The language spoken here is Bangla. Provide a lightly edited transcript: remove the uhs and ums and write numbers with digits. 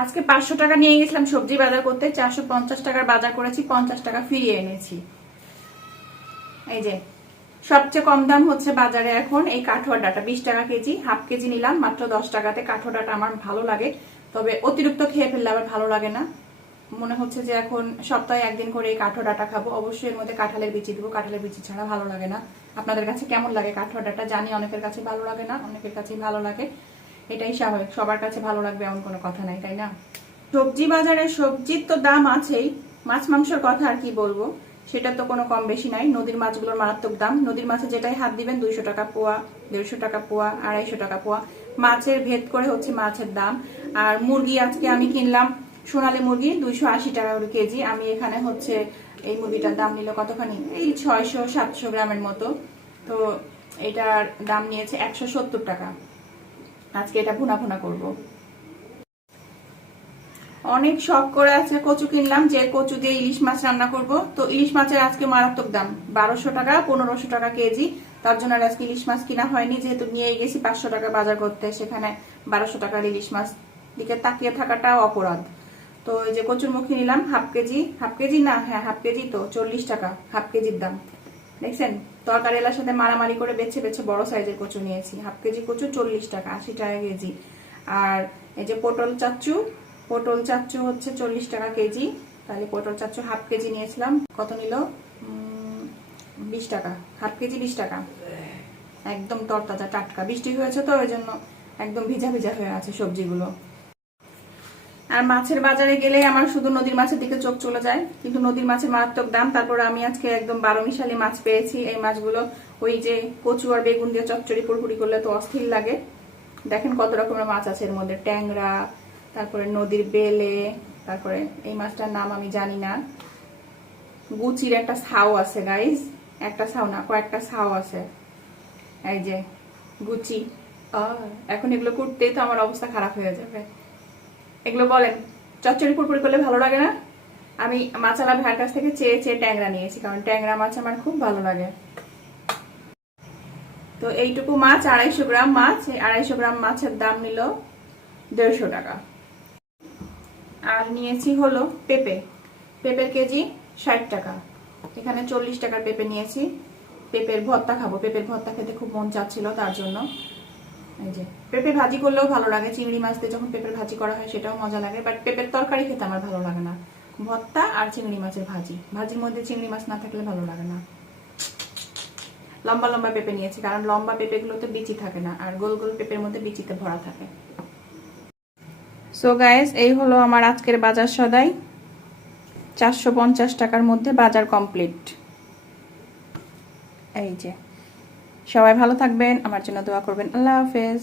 আজকে 500 টাকা নিয়ে গেছিলাম সবজি বাজার করতে, 450 টাকার বাজার করেছি, 50 টাকা ফিরিয়ে এনেছি। এই যে সবচেয়ে কম দাম হচ্ছে বাজারে এখন এই কাঠুয়া ডাটা, 20 টাকা কেজি, হাফ কেজি নিলাম মাত্র 10 টাকাতে। কাঠুয়া ডাটা আমার ভালো লাগে, তবে অতিরিক্ত খেয়ে ফেললে আবার ভালো লাগে না। মনে হচ্ছে যে এখন সপ্তাহে একদিন করে এই কাঠুয়া ডাটা খাবো। অবশ্যই এর মধ্যে কাঁঠালের বিচি দিব, কাঁঠালের বিচি ছাড়া ভালো লাগে না। আপনাদের কাছে কেমন লাগে কাঠুয়া ডাটা জানি, অনেকের কাছে ভালো লাগে না, অনেকের কাছে ভালো লাগে। এটাই স্বাভাবিক, সবার কাছে ভালো লাগবে এমন কোনো কথা নাই, তাই না? সবজি বাজারে সবজির তো দাম আছেই, মাছ মাংসের কথা আর কি বলবো, সেটা তো কোনো কম বেশি নাই। নদীর মাছগুলোর মারাত্মক দাম। নদীর মাছে যেটাই হাত দিবেন 200 টাকা পোয়া, 150 টাকা পোয়া, 250 টাকা পোয়া। মাছের ভেদ করে হচ্ছে মাছের দাম। আর মুরগি আজকে আমি কিনলাম সোনালী মুরগি 280 টাকা করে কেজি। আমি এখানে হচ্ছে এই মুরগিটার দাম নিল কতখানি, এই 600-700 গ্রামের মতো। তো এটার দাম নিয়েছে 170 টাকা। আজকে এটা ভুনা ভুনা করবো। অনেক শখ করে আছে কচু কিনলাম, যে কচু দিয়ে ইলিশ মাছ রান্না করব। তো ইলিশ মাছের আজকে মারাত্মক দাম, 1200 টাকা 1500 টাকা কেজি। তার জন্য আর আজকে ইলিশ মাছ কিনা হয়নি, যেহেতু নিয়ে গেছি 500 টাকা বাজার করতে, সেখানে 1200 টাকার ইলিশ মাছ দিকে তাকিয়ে থাকাটা অপরাধ। তো এই যে কচুর মুখী নিলাম হাফ কেজি, হাফ কেজি না, হ্যাঁ হাফ কেজি, তো 40 টাকা হাফ কেজির দাম। দেখছেন, তরকারিলার সাথে মারামারি করে বেছে বেছে বড় সাইজের কচু নিয়েছি। হাফ কেজি কচু 40 টাকা, 80 টাকা কেজি। আর এই যে পটল চাচ্চু, পটল চাচ্চু হচ্ছে 40 টাকা কেজি। তাহলে পটল চাচ্চু হাফ কেজি নিয়েছিলাম, কত নিল, 20 টাকা। হাফ কেজি 20 টাকা, একদম তরতাজা টাটকা। বৃষ্টি হয়েছে তো ওই জন্য একদম ভিজা ভিজা হয়ে আছে সবজিগুলো। আর মাছের বাজারে গেলে আমার শুধু নদীর মাছের দিকে চোখ চলে যায়, কিন্তু নদীর মাছের মারাত্মক দাম। তারপর আমি আজকে একদম 12 মিশালি মাছ পেয়েছি। এই মাছগুলো ওই যে কচু আর বেগুন দিয়ে চচ্চড়ি পুরপুরি করলে তো অস্থির লাগে। দেখেন কত রকমের মাছ আছে এর মধ্যে, ট্যাংরা, তারপরে নদীর বেলে, তারপরে এই মাছটার নাম আমি জানি না। গুচির একটা ছাও আছে গাইজ, একটা ছাও না কয়েকটা ছাও আছে। এই যে গুচি, এখন এগুলো করতেই তো আমার অবস্থা খারাপ হয়ে যাবে। এগুলো বলেন চচ্চড়ি পুরপুরি করলে ভালো লাগে না? আমি মাছালা ভাইয়ের কাছ থেকে চেয়ে চেয়ে ট্যাংরা নিয়েছি, কারণ ট্যাংরা মাছ আমার খুব ভালো লাগে। তো এইটুকু মাছ 250 গ্রাম মাছ, 250 গ্রাম মাছের দাম নিল 150 টাকা। আর নিয়েছি হলো পেঁপে, পেঁপের কেজি 60 টাকা। এখানে 40 টাকার পেঁপে নিয়েছি। পেঁপের ভর্তা খাবো, পেঁপের ভর্তা খেতে খুব মন চাচ্ছিল, তার জন্য। এই যে পেঁপে ভাজি করলেও ভালো লাগে, চিংড়ি মাছ দিয়ে যখন পেঁপের ভাজি করা হয় সেটাও মজা লাগে, বাট পেঁপের তরকারি খেতে আমার ভালো লাগে না। ভর্তা আর চিংড়ি মাছের ভাজি, ভাজির মধ্যে চিংড়ি মাছ না থাকলে ভালো লাগে না। লম্বা লম্বা পেঁপে নিয়েছি, কারণ লম্বা পেঁপেগুলোতে বিচি থাকে না, আর গোল গোল পেঁপের মধ্যে বিচিতে ভরা থাকে। সো গাইস, এই হলো আমার আজকের বাজার সদাই। 450 টাকার মধ্যে বাজার কমপ্লিট। এই যে, সবাই ভালো থাকবেন, আমার জন্য দোয়া করবেন। আল্লাহ হাফেজ।